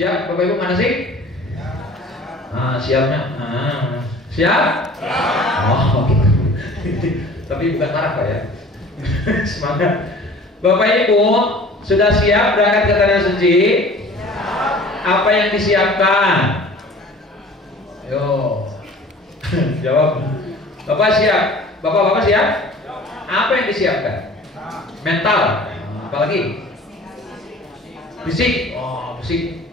Siap Bapak Ibu manasik? Siapnya. Siap? Oh gitu. Tapi bukan marah Pak ya. Semangat. Bapak Ibu sudah siap berangkat ke tanah suci? Apa yang disiapkan? Yo, jawab. Bapak siap? Bapak siap? Apa yang disiapkan? Mental. Apalagi? Fisik. Oh, fisik.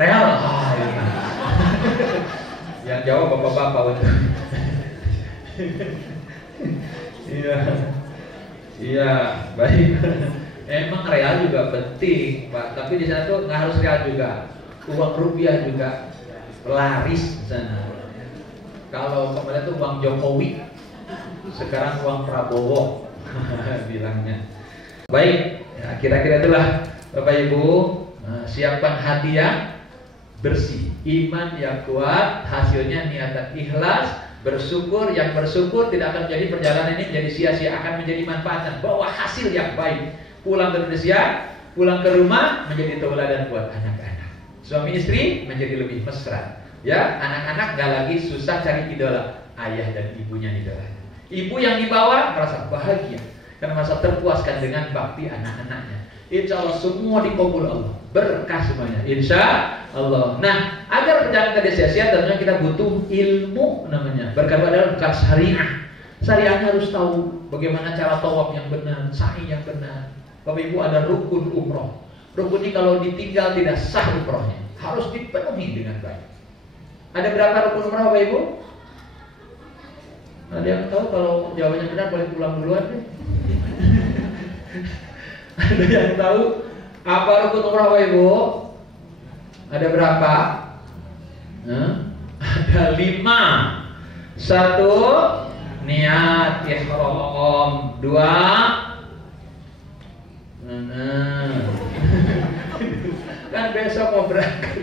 Real. Iya. Yang jawab bapak-bapak. Iya, baik. Emang real juga penting, Pak. Tapi di sana tuh nggak harus real juga. Uang rupiah juga laris di sana. Kalau kemarin tuh uang Jokowi, sekarang uang Prabowo bilangnya. Baik, ya, kira-kira itulah Bapak Ibu. Siapkan hati yang bersih, iman yang kuat, hasilnya niatan ikhlas, bersyukur. Yang bersyukur tidak akan menjadi perjalanan ini menjadi sia-sia, akan menjadi manfaat, bawa hasil yang baik. Pulang ke Indonesia, pulang ke rumah menjadi tauladan buat anak-anak. Suami istri menjadi lebih mesra. Ya, anak-anak gak lagi susah cari idola, ayah dan ibunya idola. Ibu yang dibawa merasa bahagia karena merasa terpuaskan dengan bakti anak-anaknya. Insya Allah semua dikabul Allah, berkah semuanya, insya Allah. Nah, agar perjalanan tidak sia-sia, tentunya kita butuh ilmu namanya. Berkah adalah bukan syariah. Syariahnya harus tahu bagaimana cara tawaf yang benar, sa'i yang benar. Bapak Ibu ada rukun umroh. Rukun ini kalau ditinggal tidak sah umrohnya, harus dipenuhi dengan baik. Ada berapa rukun umroh Bapak Ibu? Ada yang tahu? Kalau jawabannya benar boleh pulang duluan deh. Ada yang tahu apa rukun umroh Bapak Ibu? Ada berapa? Ada 5. 1, niat ihram. 2, kan besok mau berangkat.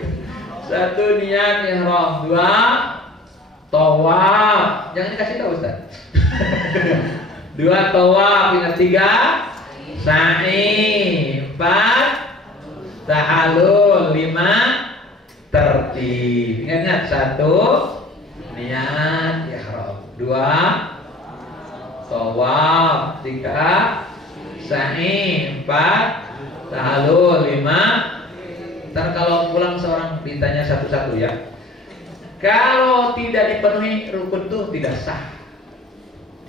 1, niat ihram. 2, tawaf. Jangan dikasih tahu Ustaz. 2, tawaf. 3, sa'i. 4, tahallul. 5, tertib. Ingat 1, niat ihram. 2, tawaf. 3, sa'i. 4, tahallul. 5. Ntar kalau pulang seorang ditanya satu-satu ya. Kalau tidak dipenuhi rukun itu tidak sah.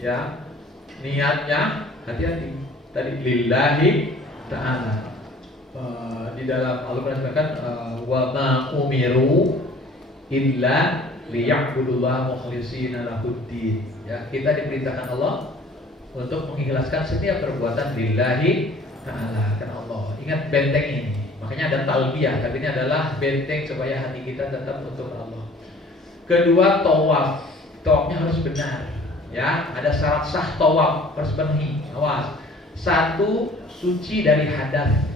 Ya, niatnya hati-hati. Tadi lillahi ta'ala. Di dalam Al-Quran disebutkan wa ma umiru illa liya'budullaha mukhlishina lahuddin. Ya, kita diperintahkan Allah untuk mengikhlaskan setiap perbuatan lillahi ta'ala, karena Allah. Ingat benteng ini. Makanya ada talbiyah, tapi ini adalah benteng supaya hati kita tetap untuk Allah. Kedua, tawaf. Tawafnya harus benar. Ya, ada syarat sah tawaf harus penuhi. Awas. 1, suci dari hadas.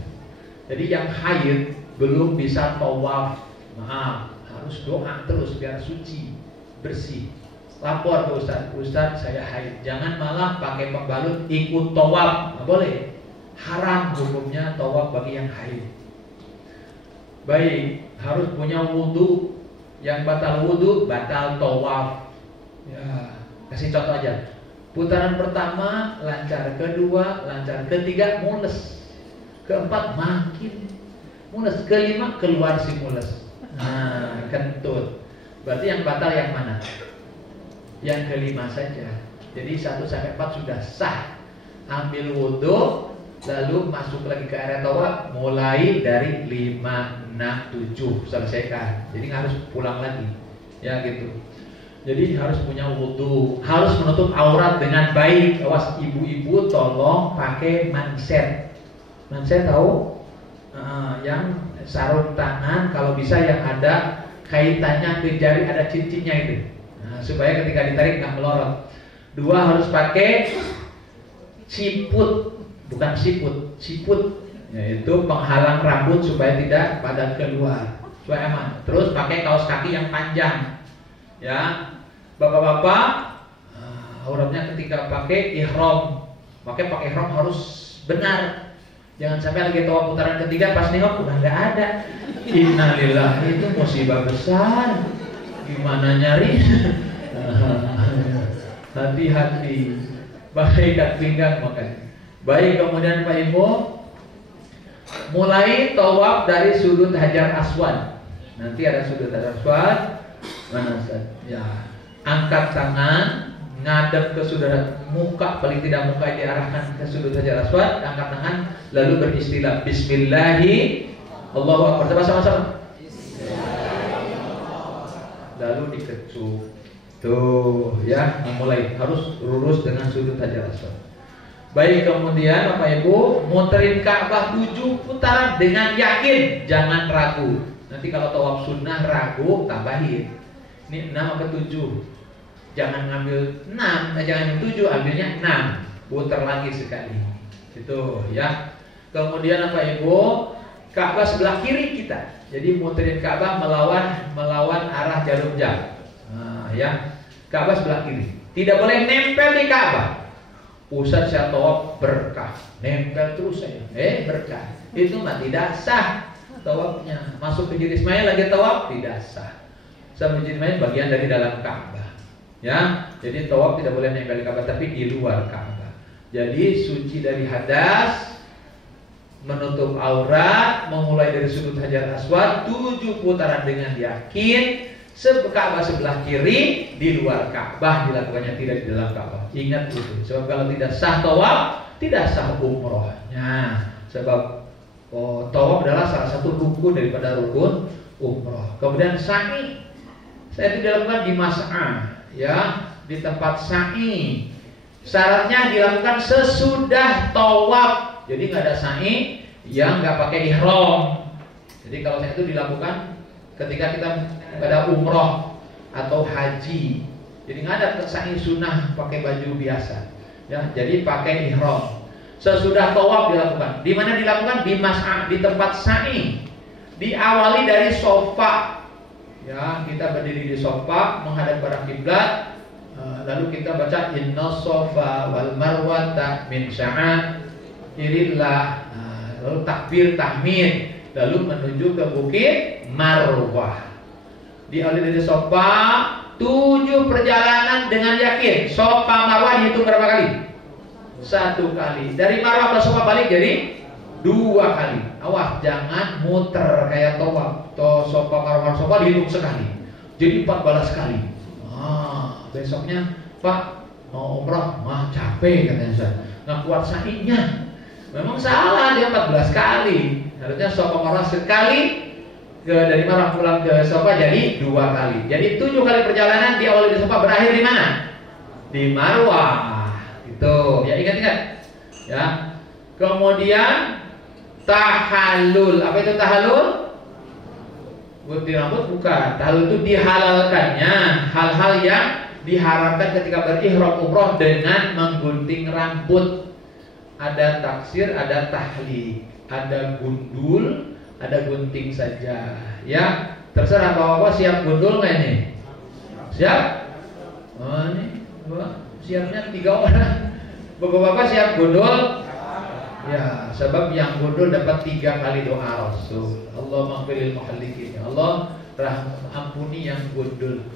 Jadi yang haid belum bisa tawaf. Maaf, harus doa terus biar suci, bersih. Lapor ke Ustaz, Ustaz saya haid. Jangan malah pakai pembalut ikut tawaf, nggak boleh. Haram hukumnya tawaf bagi yang haid. Baik, harus punya wudhu. Yang batal wudhu, batal tawaf. Ya, kasih contoh aja. Putaran pertama lancar, kedua lancar, ketiga mules, keempat makin mules, kelima keluar si mules. Nah, kentut. Berarti yang batal yang mana? Yang kelima saja. Jadi 1 sampai 4 sudah sah. Ambil wudhu, lalu masuk lagi ke area tawaf, mulai dari 5, 6, 7 selesaikan. Jadi harus pulang lagi. Ya gitu. Jadi harus punya wudhu, harus menutup aurat dengan baik. Awas ibu-ibu tolong pakai manset. Manset tahu? Yang sarung tangan, kalau bisa yang ada kaitannya ke jari, ada cincinnya itu. Supaya ketika ditarik nggak melorot. 2, harus pakai siput, bukan siput, siput, yaitu penghalang rambut supaya tidak padat keluar, supaya aman. Terus pakai kaos kaki yang panjang. Ya, bapak-bapak, auratnya ketika pakai ihram, pakai ihram harus benar. Jangan sampai lagi tawaf putaran ketiga pas nengok udah nggak ada. Innalillahi, itu musibah besar. Gimana nyari? Hati-hati. Baik ikat pinggang makanya. Baik, kemudian Pak Ibu, mulai tawaf dari sudut Hajar Aswad. Nanti ada sudut Hajar Aswad. Mana ya? Angkat tangan, ngadep ke sudut muka, paling tidak muka diarahkan ke sudut Hajar Aswad. Angkat tangan, lalu beristilah Bismillahi, Allahu Akbar. Coba sama-sama. Lalu dikecup. Tuh ya, memulai harus lurus dengan sudut Hajar Aswad. Baik, kemudian Bapak Ibu muterin Ka'bah 7 putaran dengan yakin, jangan ragu. Nanti kalau tawaf sunnah ragu, tambahin. Ini 6 atau 7. Jangan ngambil 6, jangan 7, ambilnya 6. Putar lagi sekali. Itu ya. Kemudian Bapak Ibu, Ka'bah sebelah kiri kita. Jadi muterin Ka'bah melawan arah jarum jam. Nah, ya. Ka'bah sebelah kiri. Tidak boleh nempel di Ka'bah. Ustaz saya tawaf berkah, nempel terus saya. Berkah. Itu mah tidak sah tawafnya. Masuk ke Masjid Ismail lagi tawaf tidak sah. Masjid Ismail bagian dari dalam Ka'bah. Ya. Jadi tawaf tidak boleh nempel di Ka'bah tapi di luar Ka'bah. Jadi suci dari hadas, menutup aurat, memulai dari sudut Hajar Aswad 7 putaran dengan yakin. Ka'bah sebelah kiri, di luar Ka'bah dilakukannya, tidak di dalam Ka'bah. Ingat itu. Sebab kalau tidak sah tawaf, tidak sah umrohnya. Sebab tawaf adalah salah satu rukun daripada rukun umroh. Kemudian sa'i, saya itu dilakukan di mas'ah, ya, di tempat sa'i. Syaratnya dilakukan sesudah tawaf. Jadi nggak ada sa'i yang nggak pakai ihram. Jadi kalau saya itu dilakukan ketika kita pada umroh atau haji. Jadi nggak ada sa'i sunnah pakai baju biasa. Ya, jadi pakai ihram. Sesudah tawaf dilakukan. Di mana dilakukan? Di mas'ah, di tempat sa'i. Diawali dari sofa. Ya, kita berdiri di sofa menghadap pada kiblat. Lalu kita baca inna sofa wal marwata min sya'airillah. Lalu takbir tahmid. Lalu menuju ke bukit Marwah. Diawali dari sofa 7 perjalanan dengan yakin. Sofa Marwah dihitung berapa kali? 1 kali. Dari Marwah ke sofa balik jadi 2 kali. Awas jangan muter kayak tawaf. Sofa Marwah sofa dihitung sekali. Jadi 14 kali. Besoknya Pak mau umrah, capek katanya saya. Nggak kuat sa'inya. Memang salah, dia 14 kali. Harusnya sofa Marwah sekali. Dari Marwah pulang ke sofa jadi 2 kali. Jadi 7 kali perjalanan diawali di sofa, berakhir di mana? Di Marwah. Gitu. Ya, ingat-ingat. Ya. Kemudian tahallul. Apa itu tahallul? Gunting rambut bukan. Tahallul itu dihalalkannya hal-hal yang diharamkan ketika berihram umroh dengan menggunting rambut. Ada taksir, ada tahlik, ada gundul, ada gunting saja. Ya, terserah bapak-bapak siap gundul nggak ini? Siap? Ini siapnya 3 orang. Bapak-bapak siap gundul? Ya, sebab yang gundul dapat 3 kali doa Rasul. Allahumma qfirlil muhallikin. Allah ampuni yang gundul.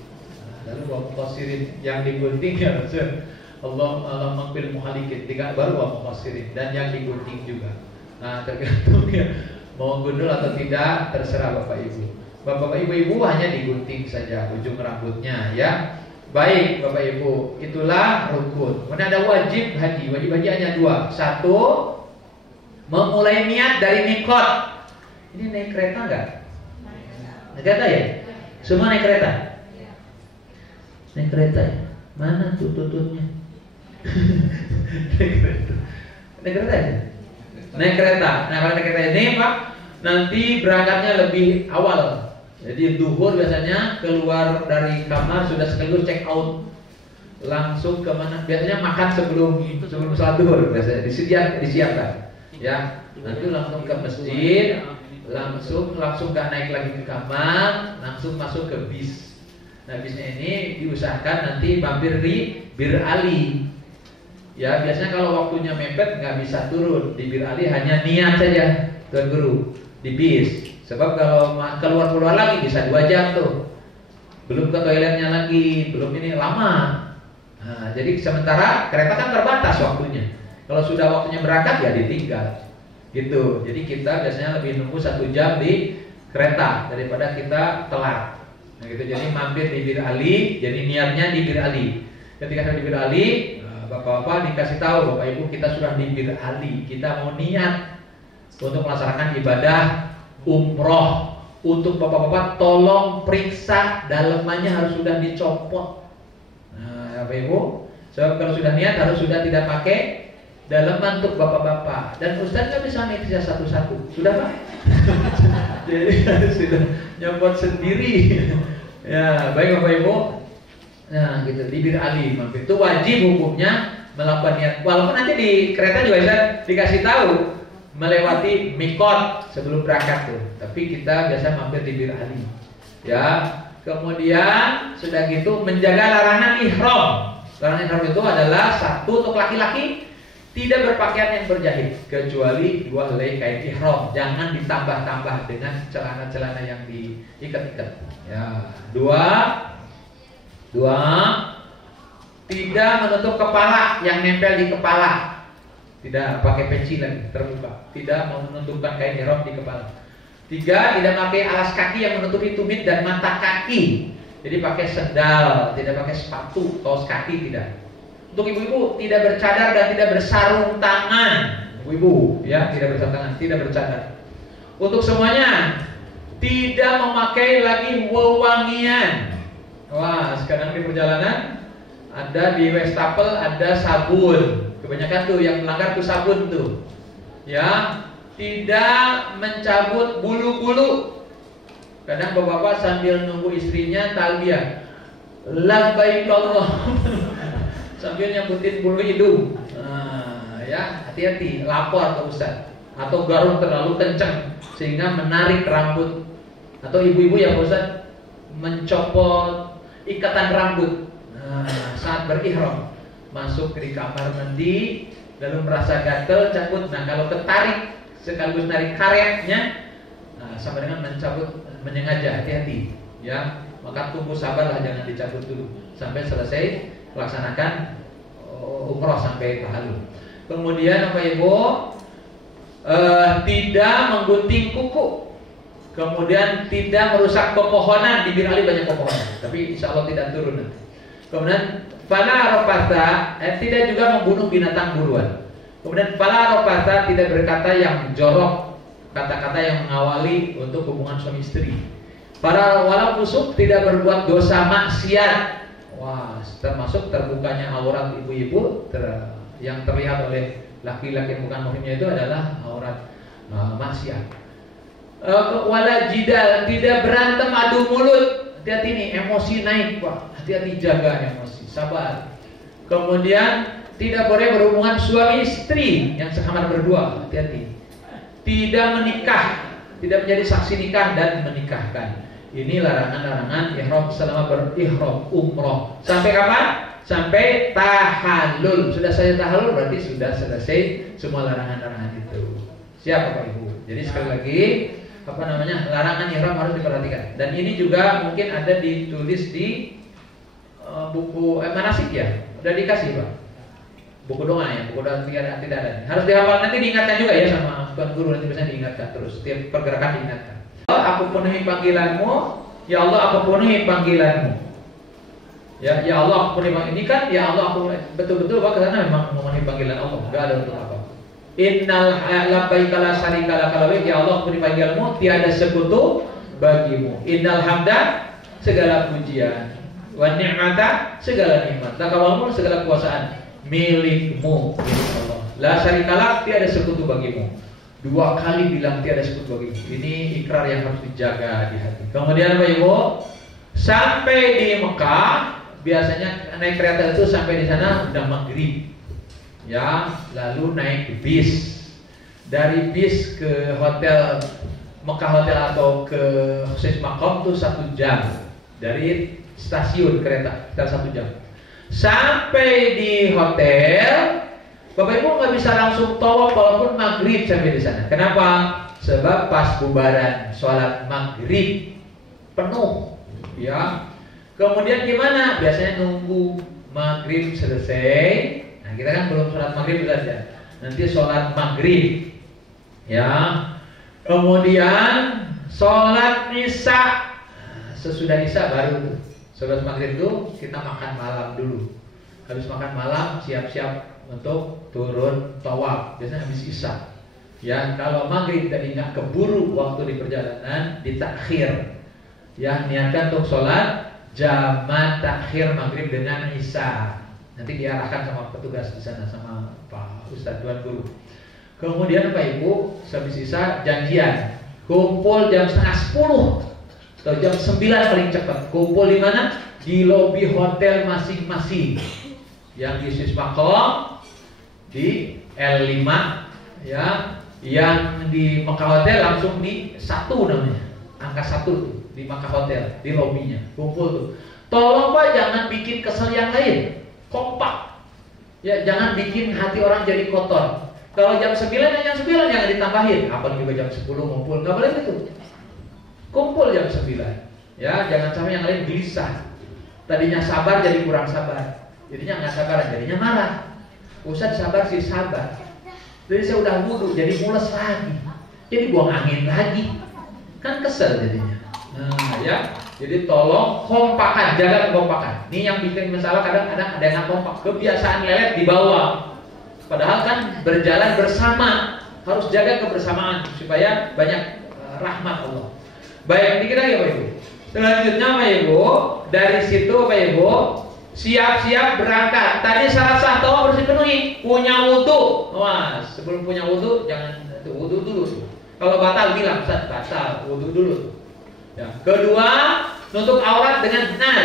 Lalu wa muqassirin, yang digunting ya Rasul. Allahumma qfirlil muhallikin. 3 baru wa muqassirin, dan yang digunting juga. Nah, tergantung ya mau gundul atau tidak, terserah Bapak Ibu. Bapak Ibu hanya digunting saja ujung rambutnya ya. Baik Bapak Ibu, itulah rukun. Kemudian ada wajib haji. Wajib haji hanya 2. 1, memulai niat dari mikot. Ini naik kereta enggak? Naik kereta ya? Semua naik kereta? Naik kereta ya? Mana tuh tututnya? Naik kereta. Naik kereta ya? Naik kereta. Nah, kalau naik kereta ini Pak, nanti berangkatnya lebih awal. Jadi duhur biasanya keluar dari kamar sudah sekaligus check out. Langsung ke mana? Biasanya makan sebelum salat duhur biasanya disiapkan. Ya, nanti langsung ke masjid, langsung gak naik lagi ke kamar, langsung masuk ke bis. Nah, bisnya ini diusahakan nanti mampir di Bir Ali. Ya biasanya kalau waktunya mepet nggak bisa turun di Bir Ali, hanya niat saja Tuan Guru di bis. Sebab kalau keluar lagi bisa 2 jam tuh, belum ke toiletnya lagi, belum ini lama. Nah, jadi sementara kereta kan terbatas waktunya. Kalau sudah waktunya berangkat ya ditinggal, gitu. Jadi kita biasanya lebih nunggu 1 jam di kereta daripada kita telat. Nah gitu. Jadi mampir di Bir Ali, jadi niatnya di Bir Ali. Ketika sampai di Bir Ali, bapak-bapak dikasih tahu, Bapak Ibu kita sudah di Bir Ali, kita mau niat untuk melaksanakan ibadah umroh. Untuk bapak-bapak tolong periksa dalemannya harus sudah dicopot. Nah, Bapak Ibu, sebab kalau sudah niat harus sudah tidak pakai daleman untuk bapak-bapak. Dan Ustaz nggak bisa ngerti satu-satu, sudah Pak? Jadi harus sudah nyopot sendiri. Ya, baik Bapak Ibu. Nah, gitu di Bir Ali mampir. Itu wajib hukumnya melakukan niat. Walaupun nanti di kereta juga bisa dikasih tahu melewati mikot sebelum berangkat tuh. Tapi kita biasa mampir di Bir Ali. Ya. Kemudian sudah gitu menjaga larangan ihram. Larangan ihram itu adalah satu untuk laki-laki tidak berpakaian yang berjahit kecuali 2 helai kain ihram. Jangan ditambah-tambah dengan celana-celana yang diikat-ikat. Ya. 2 tidak menutup kepala yang nempel di kepala. Tidak pakai peci lagi terbuka. Tidak menutupkan kain ihram di kepala. 3, tidak pakai alas kaki yang menutupi tumit dan mata kaki. Jadi pakai sendal, tidak pakai sepatu, kaos kaki tidak. Untuk ibu-ibu tidak bercadar dan tidak bersarung tangan. Ibu-ibu ya, tidak bersarung tangan, tidak bercadar. Untuk semuanya tidak memakai lagi wewangian. Wah, sekarang di perjalanan ada di wastafel ada sabun. Kebanyakan tuh yang melanggar tuh sabun tuh. Ya, tidak mencabut bulu-bulu. Kadang bapak-bapak sambil nunggu istrinya talbiyah, labbaik Allah, sambil nyambutin bulu hidung. Nah, ya, hati-hati, lapor ke Ustaz. Atau garung terlalu kencang sehingga menarik rambut. Atau ibu-ibu yang Ustaz mencopot ikatan rambut. Nah, saat berihram masuk di kamar mandi lalu merasa gatel cabut. Nah kalau ketarik sekaligus narik karetnya, nah, sama dengan mencabut menyengaja. Hati-hati ya, maka tunggu sabarlah, jangan dicabut dulu sampai selesai melaksanakan umroh sampai tahalul. Kemudian apa Ibu, tidak menggunting kuku. Kemudian tidak merusak pepohonan. Di Bir Ali banyak pepohonan, tapi insya Allah tidak turun nanti. Kemudian fala rafasa, tidak juga membunuh binatang buruan. Kemudian fala rafasa, tidak berkata yang jorok, kata-kata yang mengawali untuk hubungan suami istri. Para wala fusuk, tidak berbuat dosa maksiat. Wah, termasuk terbukanya aurat ibu-ibu yang terlihat oleh laki-laki yang bukan muhrimnya itu adalah aurat maksiat. Wala jidal, tidak berantem adu mulut. Hati-hati nih, emosi naik Pak. Hati-hati, jaga emosi, sabar. Kemudian tidak boleh berhubungan suami istri yang sekamar berdua. Hati-hati. Tidak menikah, tidak menjadi saksi nikah dan menikahkan. Ini larangan-larangan ihram selama berihram umroh. Sampai kapan? Sampai tahalul. Sudah saya tahalul berarti sudah selesai semua larangan-larangan itu. Siap Bapak Ibu. Jadi sekali lagi, larangan ihram harus diperhatikan. Dan ini juga mungkin ada ditulis di buku manasik ya. Udah dikasih Pak. Buku doa ya, buku doa tidak ada. Harus dihafal, nanti diingatkan juga ya sama Tuan Guru, nanti bisa diingatkan terus. Setiap pergerakan diingatkan. Aku penuhi panggilanmu, ya Allah aku penuhi panggilanmu. Ya Allah aku penuhi panggilan. Ini kan ya Allah aku betul-betul Pak, karena memang memenuhi panggilan Allah. Enggak ada untuk apa. Innal labbaika la syarika lak, ya Allah penuhi panggilanmu, tiada sekutu bagimu. Innal hamda, segala pujian, wa ni'mata, segala nikmat, lakawamu, segala kuasaan milikmu, milik Allah. La syarika lak, tiada sekutu bagimu. 2 kali bilang tiada sekutu bagimu. Ini ikrar yang harus dijaga di hati. Kemudian Bapak Ibu, sampai di Mekah, biasanya naik kereta itu sampai di sana udah maghrib. Ya, lalu naik bis. Dari bis ke hotel Mekah Hotel atau ke Khusus Makom itu 1 jam. Dari stasiun kereta sekitar 1 jam. Sampai di hotel Bapak Ibu nggak bisa langsung tawaf walaupun maghrib sampai di sana. Kenapa? Sebab pas bubaran sholat maghrib penuh, ya. Kemudian gimana? Biasanya nunggu maghrib selesai. Nah, kita kan belum sholat maghrib saja. Nanti sholat maghrib, ya. Kemudian sholat isya. Sesudah isya baru sholat maghrib itu kita makan malam dulu. Habis makan malam siap-siap untuk turun tawaf. Biasanya habis isya. Ya, kalau maghrib tadi nggak keburu waktu di perjalanan, ditakhir. Ya, niatkan untuk sholat jamak takhir maghrib dengan isya. Nanti diarahkan sama petugas di sana, sama Pak Ustadz Tuan Guru. Kemudian Pak Ibu, habis isya janjian kumpul jam 9:30 atau jam 9 paling cepat. Kumpul di mana? Di lobi hotel masing-masing. Yang di Swiss Makom, di L5, ya. Yang di Mekah Hotel langsung di 1 namanya, angka 1 di Mekah Hotel, di lobinya. Kumpul tuh. Tolong Pak jangan bikin kesel yang lain. Kompak. Ya, jangan bikin hati orang jadi kotor. Kalau jam 9 ya jam 9 jangan ditambahin. Apa juga jam 10 ngumpul, nggak boleh gitu. Kumpul jam 9. Ya, jangan sampai yang lain gelisah. Tadinya sabar jadi kurang sabar. Jadinya nggak sabar, jadinya marah. Ustadz sabar sih sabar. Jadi saya udah wudhu, jadi mules lagi. Jadi buang angin lagi. Kan kesel jadinya. Nah, ya. Jadi tolong kompakan, jaga kekompakan. Ini yang bikin masalah kadang-kadang ada yang kompak. Kebiasaan lelet di bawah. Padahal kan berjalan bersama. Harus jaga kebersamaan supaya banyak rahmat Allah. Baik, ini kita lagi Pak Ibu. Selanjutnya Pak Ibu, dari situ Pak Ibu siap-siap berangkat. Tadi syarat sah tawaf harus dipenuhi. Punya wudu. Wah, sebelum punya wudu jangan wudu dulu. Kalau batal bilang, Ustaz, batal, wudu dulu. Ya. Kedua, nutup aurat dengan benar.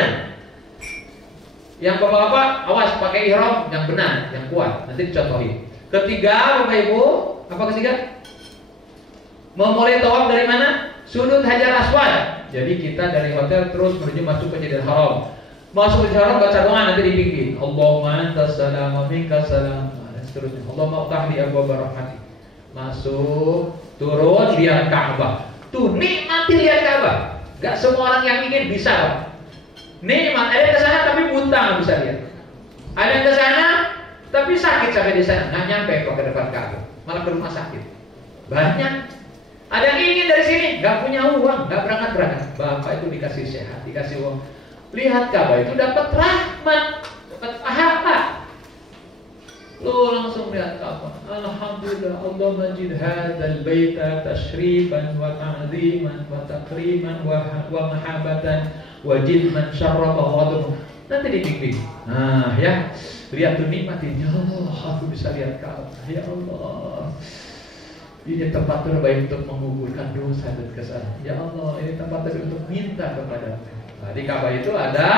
Yang bapak-bapak, awas pakai ihram yang benar, yang kuat. Nanti dicontohin. Ketiga, Bapak Ibu, apa ketiga? Memulai tawaf dari mana? Sudut Hajar Aswad. Jadi kita dari hotel terus menuju masuk ke Masjidil Haram. Masuk ke Haram baca doa nanti dibimbing. Allahumma antas salam wa minkas salam. Dan seterusnya. Allahumma uftah li abwaab rahmatik. Masuk, turun, lihat Ka'bah. Tuh nikmati lihat Ka'bah. Gak semua orang yang ingin bisa, Pak. Nikmat. Ada yang ke sana tapi buta nggak bisa lihat. Ada yang ke sana tapi sakit sampai di sana nggak nyampe kok ke depan Ka'bah, malah ke rumah sakit. Banyak. Ada yang ingin dari sini nggak punya uang, nggak berangkat. Bapak itu dikasih sehat, dikasih uang. Lihat Ka'bah itu dapat rahmat, dapat pahala. Lu langsung lihat Ka'bah. Alhamdulillah, Allah majid hadzal baita tashrifan wa ta'ziman wa takriman wa mahabbatan wa jilman syarrafahu. Nanti dibimbing. Nah, ya. Lihat tuh nikmatin. Ya Allah, aku bisa lihat Ka'bah. Ya Allah. Ini tempat terbaik untuk menguburkan dosa dan kesalahan. Ya Allah, ini tempat terbaik untuk minta kepada. Nah, di Ka'bah itu ada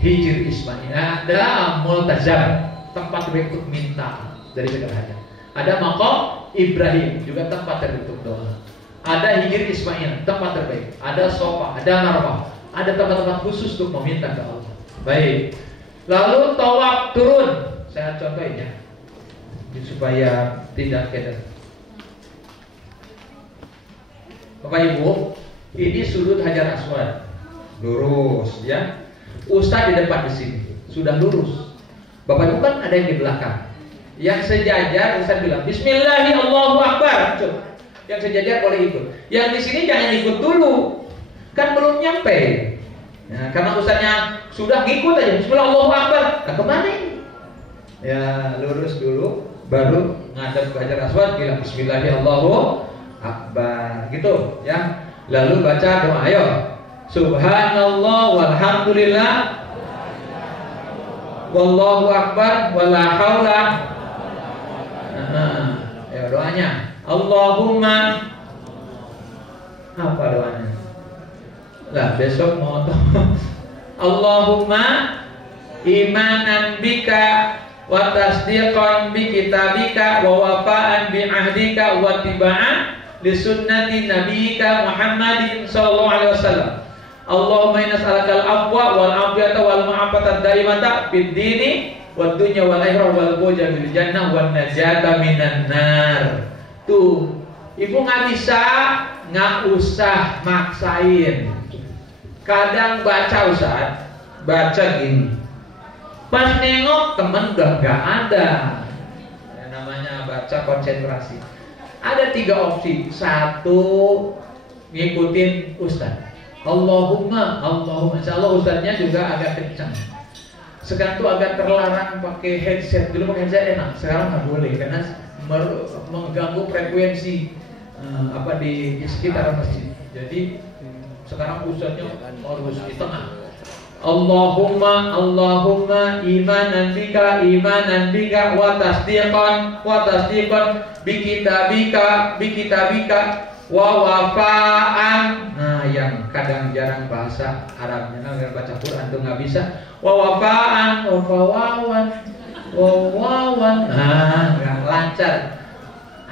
Hijr Ismail, ada Multazam, tempat terbaik untuk minta dari segala hajat. Ada Maqam Ibrahim, juga tempat terbaik untuk doa. Ada Hijr Ismail, tempat terbaik. Ada Sofa, ada Marwah, ada tempat-tempat khusus untuk meminta ke Allah. Baik. Lalu tawaf turun, saya contohin ya, supaya tidak keder. Bapak Ibu, ini sudut Hajar Aswad, lurus ya. Ustaz di depan di sini sudah lurus. Bapak Ibu kan ada yang di belakang. Yang sejajar Ustaz bilang Bismillahirrahmanirrahim, Allahu Akbar. Coba. Yang sejajar boleh ikut. Yang di sini jangan ikut dulu, kan belum nyampe. Nah, karena Ustaznya sudah ngikut aja. Bismillah, Allahu Akbar. Nah, kemana ini? Ya lurus dulu, baru ngadep ke Hajar Aswad bilang Bismillahirrahmanirrahim, Allahu Akbar, gitu ya. Lalu baca doa, ayo. Subhanallah walhamdulillah wallahu akbar wala haula. Ya doanya. Allahumma, apa doanya? Lah besok mau Allahumma imanan bika wa tasdiqan bi kitabika wa wafa'an bi ahdika wa tiba'an li sunnati nabiyyika Muhammadin sallallahu alaihi wasallam. Allahumma inna nas'alakal afwa wal afiyata wal mu'afata daimata fid dini wad dunya wal akhirah wal fawza bil jannah wan najata minan nar. Tuh, ibu nggak usah maksain. Kadang baca Ustaz, baca gini. Pas nengok temen udah nggak ada. Namanya baca konsentrasi. Ada 3 opsi. 1, ngikutin Ustaz. Allahumma, insya Allah Ustaznya juga agak kencang. Sekarang tuh agak terlarang pakai headset. Dulu pakai headset enak, sekarang nggak boleh karena mengganggu frekuensi di sekitar masjid. Jadi sekarang Ustaznya harus di tengah. Allahumma imanan bika wa tasdiqan bikitabika wa wafaan. Nah, yang kadang jarang bahasa Arabnya, nggak baca Quran tuh nggak bisa. Wa wafaan, nah nggak lancar.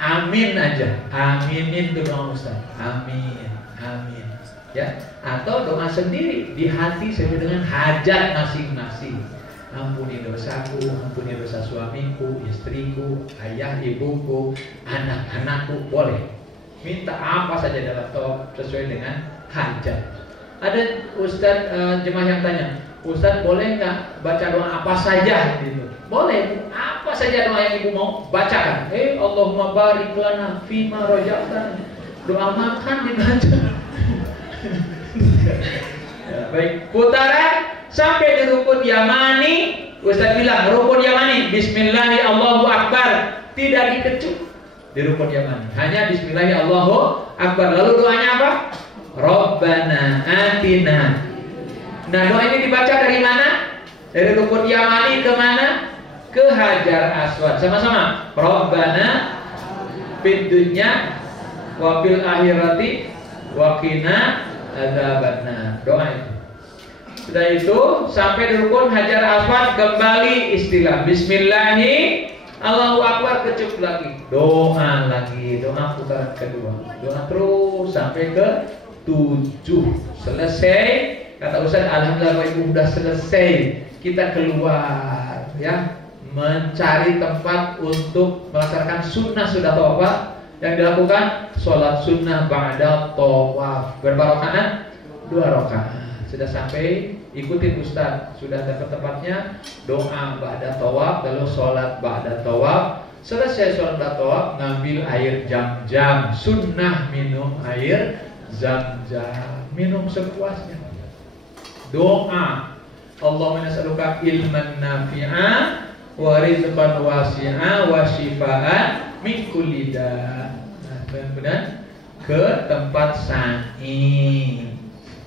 Amin aja, aminin tuh dong Ustaz. Amin. Ya, atau doa sendiri di hati sesuai dengan hajat masing-masing. Ampuni dosaku, ampuni dosa suamiku, istriku, ayah, ibuku, anak-anakku, boleh. Minta apa saja dalam doa sesuai dengan hajat. Ada Ustaz jemaah yang tanya, Ustaz boleh nggak baca doa apa saja gitu? Boleh, apa saja doa yang ibu mau bacakan. Allahumma barik lana fima rojaqtana. Doa makan dibaca. Ya, baik, putaran sampai di rukun Yamani. Ustaz bilang rukun Yamani Bismillahi Allahu Akbar, tidak dikecup di rukun Yamani, hanya Bismillahi Allahu Akbar. Lalu doanya apa? Rabbana atina. Nah, doa ini dibaca dari mana? Dari rukun Yamani ke mana? Ke Hajar Aswad. Sama-sama. Rabbana fid dunya wa fil akhirati wa qina adzabannar. Doa itu. Sudah itu sampai di rukun Hajar Aswad kembali istilah Bismillahi Allahu Akbar, kecup lagi. Doa lagi, doa putaran kedua. Doa terus sampai ke 7. Selesai. Kata Ustaz, alhamdulillah ibu sudah selesai. Kita keluar ya, mencari tempat untuk melaksanakan sunnah tawaf. Yang dilakukan sholat sunnah ba'da tawaf. Berapa rakaat? 2 rakaat. Sudah sampai, ikutin Ustaz. Sudah dapat tempatnya, doa ba'da tawaf, lalu sholat ba'da tawaf. Selesai sholat ba'da tawaf, ngambil air jam-jam. Sunnah minum air zam-zam. Minum sepuasnya. Doa, Allahumma nas'aluka ilman nafi'a wa rizqan wasi'a wa shifaan min kulli da'. Nah, benar-benar ke tempat sa'i.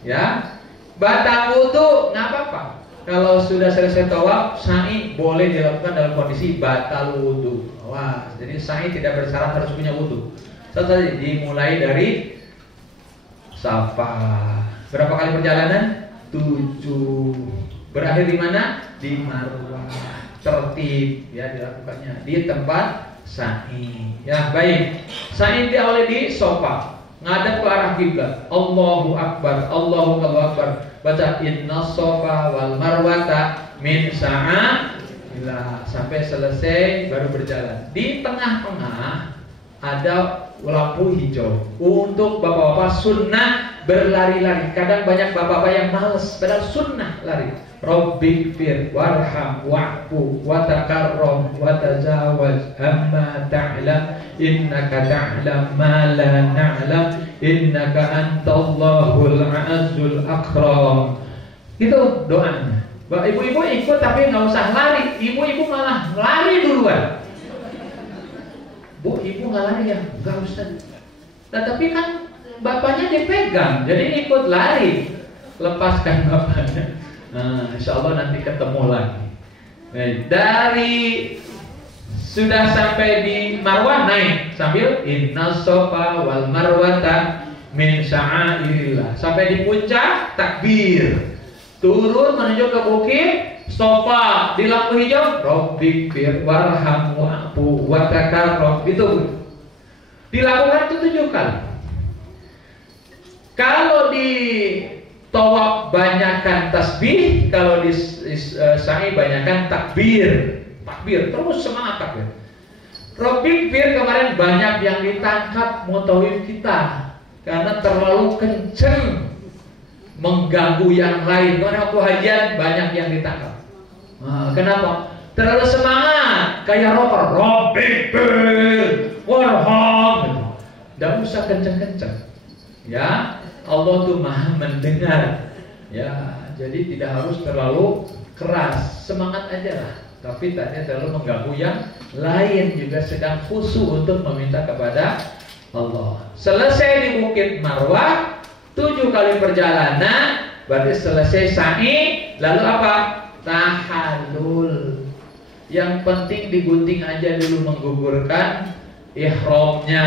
Ya, batal wudu nggak apa-apa. Kalau sudah selesai tawaf, sa'i boleh dilakukan dalam kondisi batal wudu. Wah, jadi sa'i tidak bersyarat harus punya wudu. Setelah dimulai dari Safa. Berapa kali perjalanan? 7. Berakhir di mana? Di Marwah. Tertib ya dilakukannya di tempat sa'i. Ya, baik. Sa'i diawali di Safa, ngadep ke arah kiblat. Allahu Akbar, Allahu Akbar. Baca inna Safa wal Marwata min sa'atillah sampai selesai baru berjalan. Di tengah-tengah ada lampu hijau untuk bapak-bapak sunnah berlari-lari. Kadang banyak bapak-bapak yang males, padahal sunnah lari. Rabbighfir warham wa'fu wa takarram wa tajawaz amma ta'lam innaka ta'lam ma la na'lam innaka antallahul a'azzul akram. Itu doanya. Ibu-ibu ikut tapi nggak usah lari. Ibu-ibu malah lari duluan. Bu, ibu nggak lari ya? Nggak usah. Nah, tapi kan bapaknya dipegang, jadi ikut lari. Lepaskan bapaknya. Nah, insya Allah nanti ketemu lagi. Nah, dari sudah sampai di Marwah, naik sambil inna Safa wal Marwata min sya'airillah. Sampai di puncak takbir. Turun menuju ke bukit Safa, di lampu hijau Rabbighfir warham wa'fu wa takarram. Itu dilakukan itu 7 kali. Kalau di tawaf banyakkan tasbih, kalau di sa'i banyakkan takbir. Takbir, terus semangat takbir. Robikbir kemarin banyak yang ditangkap mutawif kita karena terlalu kenceng mengganggu yang lain. Karena waktu hajian banyak yang ditangkap. Kenapa? Terlalu semangat, kayak rocker, Robikbir, warham gitu. Tidak usah kenceng-kenceng. Ya, Allah tuh maha mendengar. Ya, jadi tidak harus terlalu keras, semangat aja lah. Tapi tadinya terlalu mengganggu yang lain, juga sedang khusyuk untuk meminta kepada Allah. Selesai di Bukit Marwah, 7 kali perjalanan, berarti selesai sa'i, lalu apa? Tahallul. Yang penting digunting aja dulu, menggugurkan ihramnya.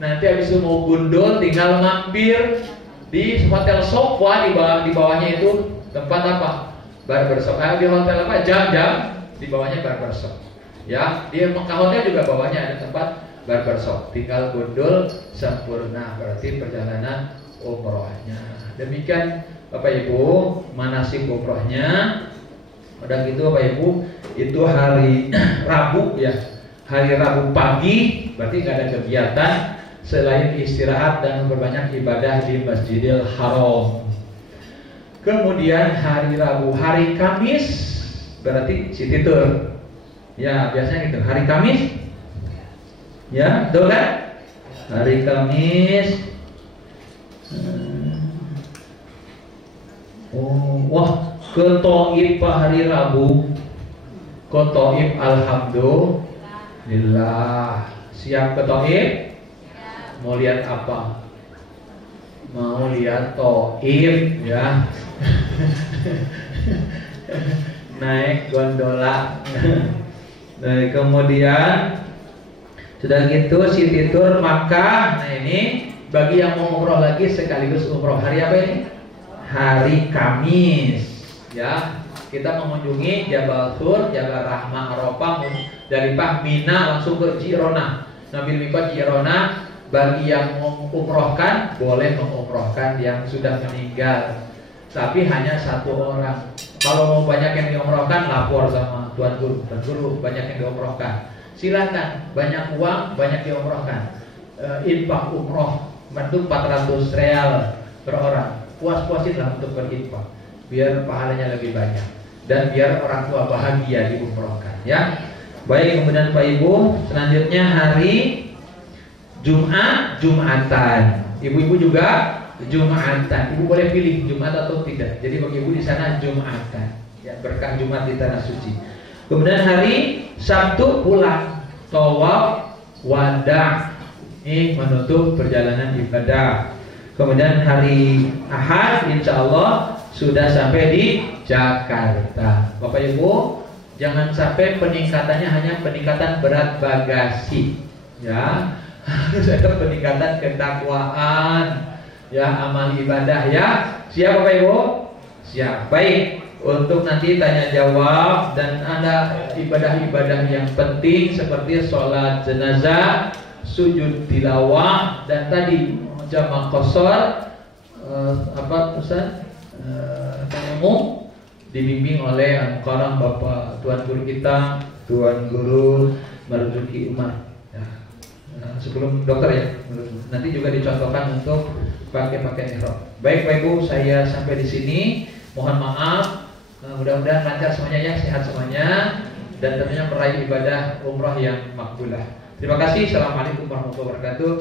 Nanti habis itu mau gundul, tinggal mampir di Hotel Sofwa, di bawahnya itu tempat apa? Barbershop. Di hotel apa? Jam-jam, di bawahnya barbershop. Ya, di Mekah Hotel juga bawahnya ada tempat barbershop. Tinggal gundul sempurna, berarti perjalanan umrohnya. Demikian Bapak Ibu, manasik umrohnya. Udah gitu Bapak Ibu, itu hari Rabu ya. Hari Rabu pagi, berarti nggak ada kegiatan selain istirahat dan memperbanyak ibadah di Masjidil Haram. Kemudian hari Rabu, hari Kamis berarti city tour. Ya, biasanya gitu. Hari Kamis, ya, betul kan? Hari Kamis. Wah, ke Taif hari Rabu. Ke Taif, alhamdulillah. Siap ke Taif? Mau lihat apa? Mau lihat Taif, ya. Naik gondola. Nah, kemudian sudah gitu city tour Makkah. Nah, ini bagi yang mau umroh lagi sekaligus umroh hari apa ini? Hari Kamis, ya. Kita mengunjungi Jabal Sur, Jabal Rahmah, Arafah, dari Mina langsung ke Jirona. Nabil Mikot Jirona. Bagi yang mengumrohkan boleh mengumrohkan yang sudah meninggal, tapi hanya 1 orang. Kalau mau banyak yang diumrohkan, lapor sama Tuan Guru. Tuan Guru banyak yang diumrohkan, silakan. Banyak uang, banyak diumrohkan. Infak umroh itu 400 real per orang. Puas-puasinlah untuk berinfak, biar pahalanya lebih banyak dan biar orang tua bahagia diumrohkan. Ya, baik. Kemudian Pak Ibu, selanjutnya hari Jumatan. Ibu-ibu juga Jumatan. Ibu boleh pilih Jumat atau tidak. Jadi bagi ibu di sana Jumatan. Ya, berkah Jumat di tanah suci. Kemudian hari Sabtu pulang, tawaf wada. Ini menutup perjalanan ibadah. Kemudian hari Ahad insya Allah sudah sampai di Jakarta. Bapak Ibu, jangan sampai peningkatannya hanya peningkatan berat bagasi. Ya, harus ada peningkatan ketakwaan, ya, amal ibadah, ya. Siap Bapak Ibu? Siap. Baik, untuk nanti tanya jawab dan ada ibadah-ibadah yang penting seperti sholat jenazah, sujud tilawah, dan tadi jamak qashar, tayamum, dibimbing oleh Al-Mukarram Bapak Tuan Guru kita, Tuan Guru Marzuki Umar. Sebelum dokter ya, nanti juga dicontohkan untuk pakai ihram. Baik Bapak Ibu, saya sampai di sini. Mohon maaf. Mudah-mudahan lancar semuanya ya, sehat semuanya, dan tentunya meraih ibadah umrah yang makbulah. Terima kasih. Assalamualaikum warahmatullahi wabarakatuh.